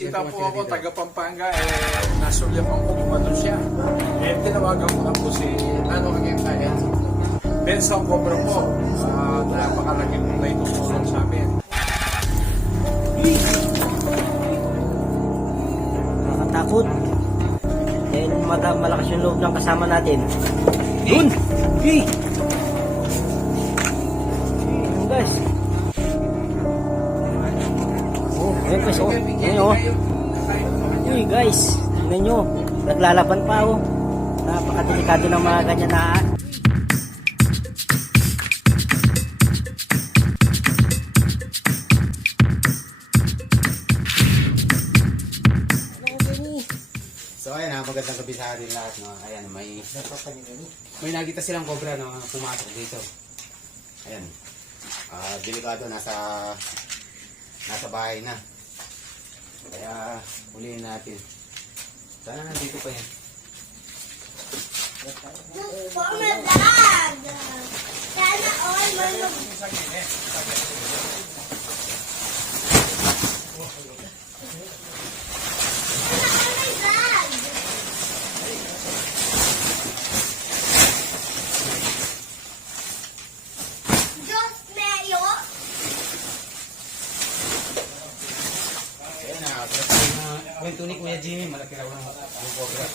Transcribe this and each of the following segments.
Sita po ako, taga Pampanga, nasulyapan ko kumano siya. Tinawagan ko na po si, kagaya, Benson Cobra po. Napakalaki po na itutulong sa amin. Nakakatakot. Dahil malakas yung loob ng kasama natin. Yun! Hey! Yun guys. Oh, ayun guys. Oh, ayun oh. Uy guys, tingnan nyo. Naglalaban pa oh. Napakadelikado ng mga ganyan na So ayan ha, magandang gabi sa atin lahat. No? Ayan, may nakita silang cobra na pumasok dito. Ayan. Delikado, nasa bahay na. Kaya ulihin natin. Sana nandito pa yan. Sana all manok. Ayan ha, kwento ni Kuya Jimmy, malaki raw ng cobra.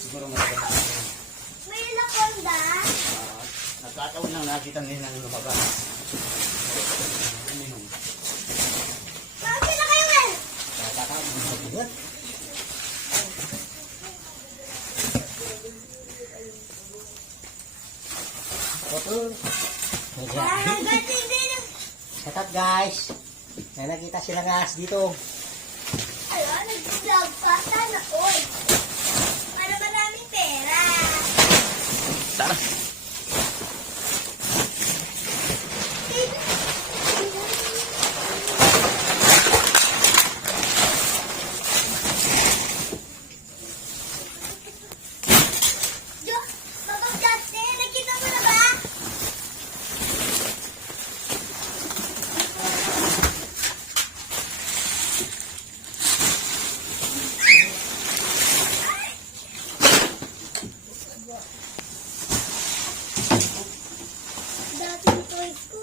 Siguro malaki na. May lakonda. Nagkataon lang nakita nila ng lumabas. Bakit na kayo nga? Parang gating din. Shut up guys. May nakita silang ahas dito. Ayun, nag-vlog pa. Sana all. Para maraming pera. Tara. Papa Justin, nakita mo na ba? Dating toy ko.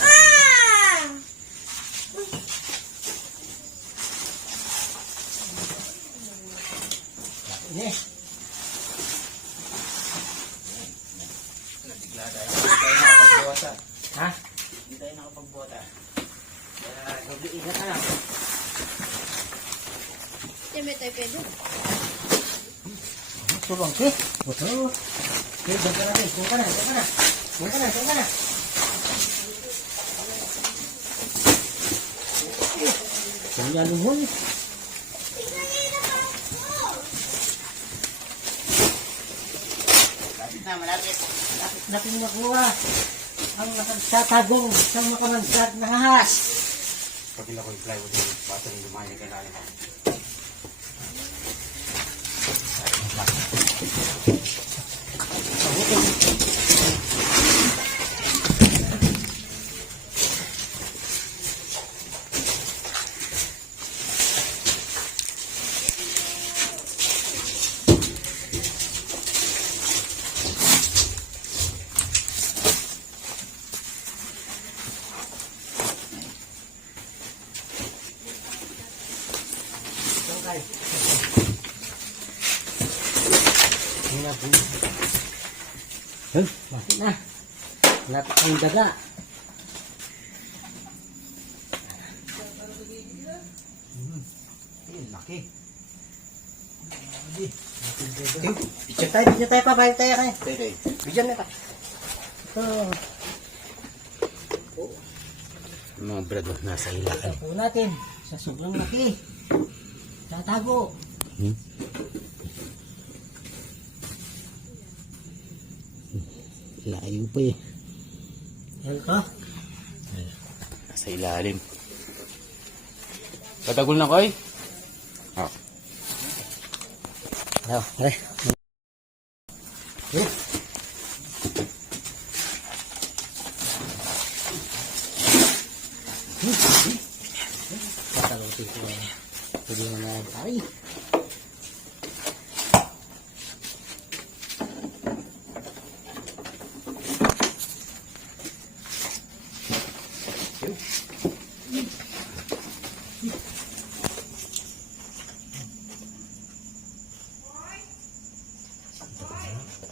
Ah! Eh, Nabigla tayo. Hindi tayo nakapagbuwata. ha? Hindi tayo nakapagbuwata. Ingat ka lang. Teme tayo pwede. Tulong sih. Betul. Oke, bentar lagi. Tunggu kana, tunggu kana. Tunggu kana, tunggu kana. Jangan luhun. Tingnan niyo yung napasok. Lapit na, malapit. Lapit na pinakuha. Ang nakagsatagong sa makanagsat na ahas. Pagkila ko yung plywood yung bata yung lumayan yung kailangan ko. Okay. Ini na bu. Lapit na. Lapit ang daga. Laki. Picture tayo pa, balik tayo kayo. Tay. Bigyan na pa. Ito. Mga brado, nasa ilalim. Po natin sa sobrang laki. Tatago. Layo pa eh. Yan ka. Nasa ilalim. Tatagol na ko eh. Oh. Ayo, eh. Ay.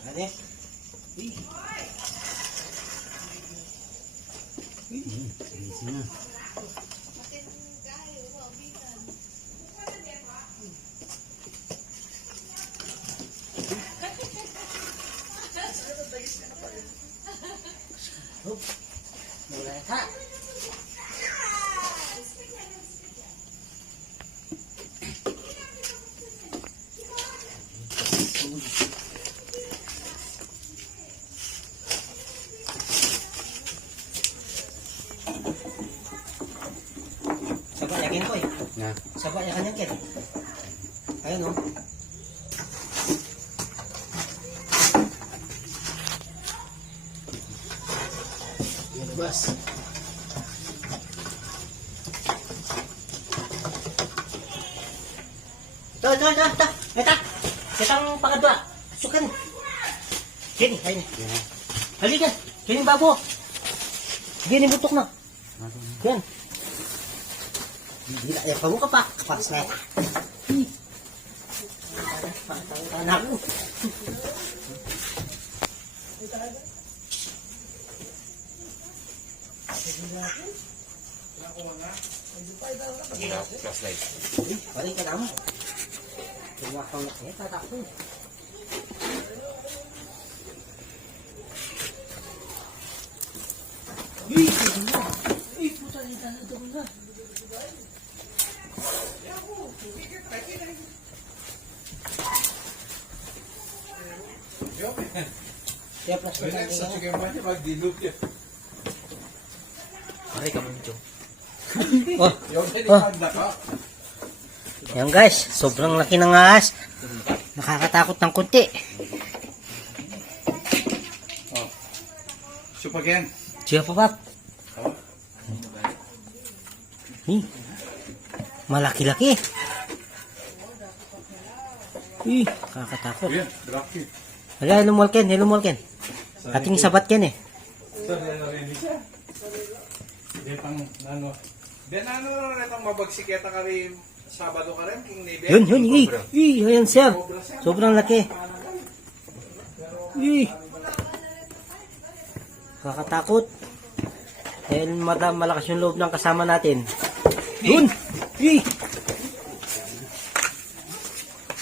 Ade. Mulai ha. Sabay yakin ko eh. Na. Sabay yakin yan, Ken. Ayun, oh. Yan, bas. Ito. Itang pangadwa. Sukan. Kini, ayun. Yan. Halika. Kini babo. Kini butok na. Yan. Hindi na. Ayaw pa mo ka pa. Kapas na. Anak mo. Flashlight. Balik ka naman. Tumakang na. Eh, tatakbo. Puta nita na ito na. Kaya plus na Relax, sa chicken man, magdilog yan. Aray ka man, Joe. Oh, Yung pinipanda ka. yan guys, sobrang laki ng ahas. Nakakatakot ng kunti. Supagen. Siya pa, Pap. Malaki-laki. Kakatakot. Yan, drop it. Hala, hello Molken. Ating sabat Ken eh. So, narinig siya. Di pang, ano. Di na, itong mabagsik yata ka rin. Sabado ka rin, King Navy. Yun, ayan sir. Sobrang laki. Kakatakot. Dahil malakas yung loob ng kasama natin. Yun!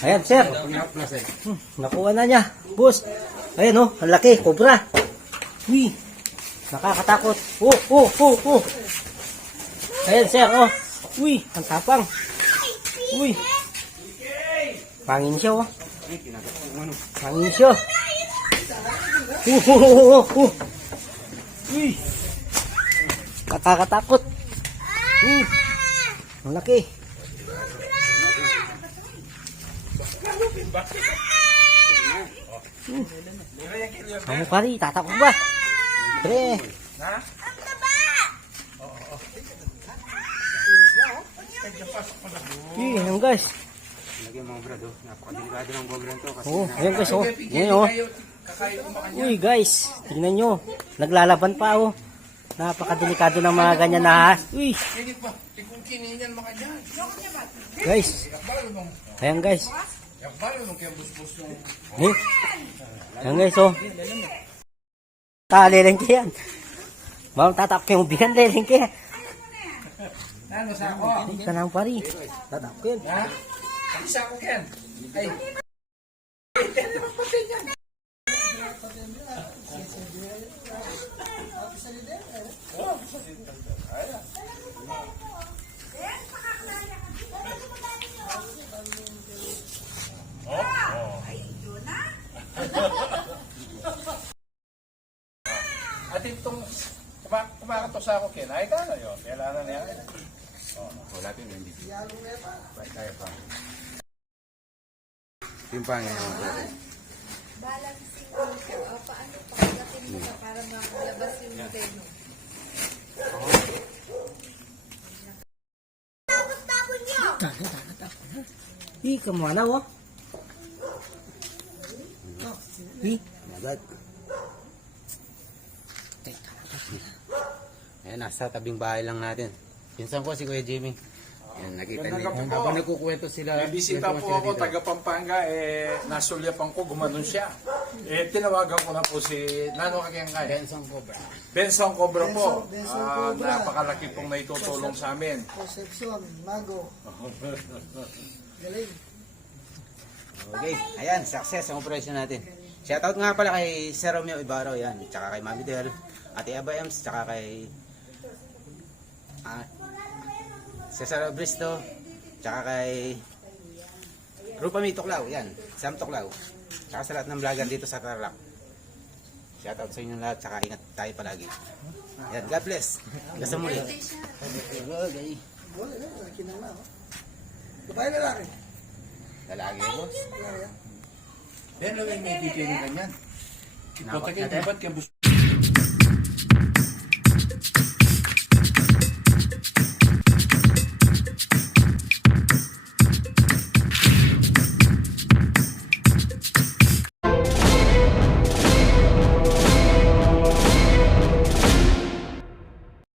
Ayan, sir. Flashlight. Nakuha na niya. Boss. Ayan, oh. Ang laki. Cobra. Nakakatakot. Oh. Ayan, sir. Oh. Ang tapang. Pangin siya, oh. Pangin siya. Nakakatakot. Ang laki. Kamu pari, tatakot ba? Pre. Ayan guys. Lagyan mga brad, oh. Napakadelikado ng gobran to. Kasi Ayan guys, oh. Ayan, oh. Guys, tingnan nyo. Naglalaban pa, oh. Napakadelikado ng mga ganyan na ahas. Hindi pa, tikong kininan mga dyan. Guys. Ayan guys. Yakbalo nung kaya bus-bus nung... Ayan guys, oh. Lelengke yan. Bawang tatak yung ubihan, lelengke. Ano sa ako? Ay, sanang pari. Tatak ko yan. Ha? Isa ako, Ken. Ay. At itong kumakato sa ako, Ken. Ay, kano yun? Kailangan niya. wala pa yung hindi. Right, tayo pa. Yung pangin yung brad. Balancing mo siya. Paano pagdating mo na para makalabas yung modelo? Tapos niyo! Tapon na. Ih, kamanaw oh. Ih, Agad. Ayan, nasa tabing bahay lang natin. Pinsan ko si Kuya Jimmy. Ayan, nakita niyo. Ganda ka po. Habang nagkukwento sila. May bisita po ako, taga Pampanga, nasulyapan ko, gumanon siya. Tinawagan ko na po si Nano Kagengkay. Benson Cobra. Benson Cobra po. Napakalaki pong naitutulong sa amin. Concepcion, Mago. Galing. Okay, ayan, success ang operation natin. Shoutout nga pala kay Sir Romeo Ibarro, yan. Tsaka kay Mami Del, Ate Aba Ems, tsaka kay Cesar Bristo, tsaka kay Rupa Tuklaw, yan. Sam Tuklaw. Tsaka sa lahat ng vlogger dito sa Tarlac. Shoutout sa inyo lahat, tsaka ingat tayo palagi. Yan, God bless. Hanggang sa muli. Okay. Wala na, laki na na. Babae lalaki. Lalagi, boss. Lalaki. Yan lang may titigil ganyan. Napakita. Ba't ka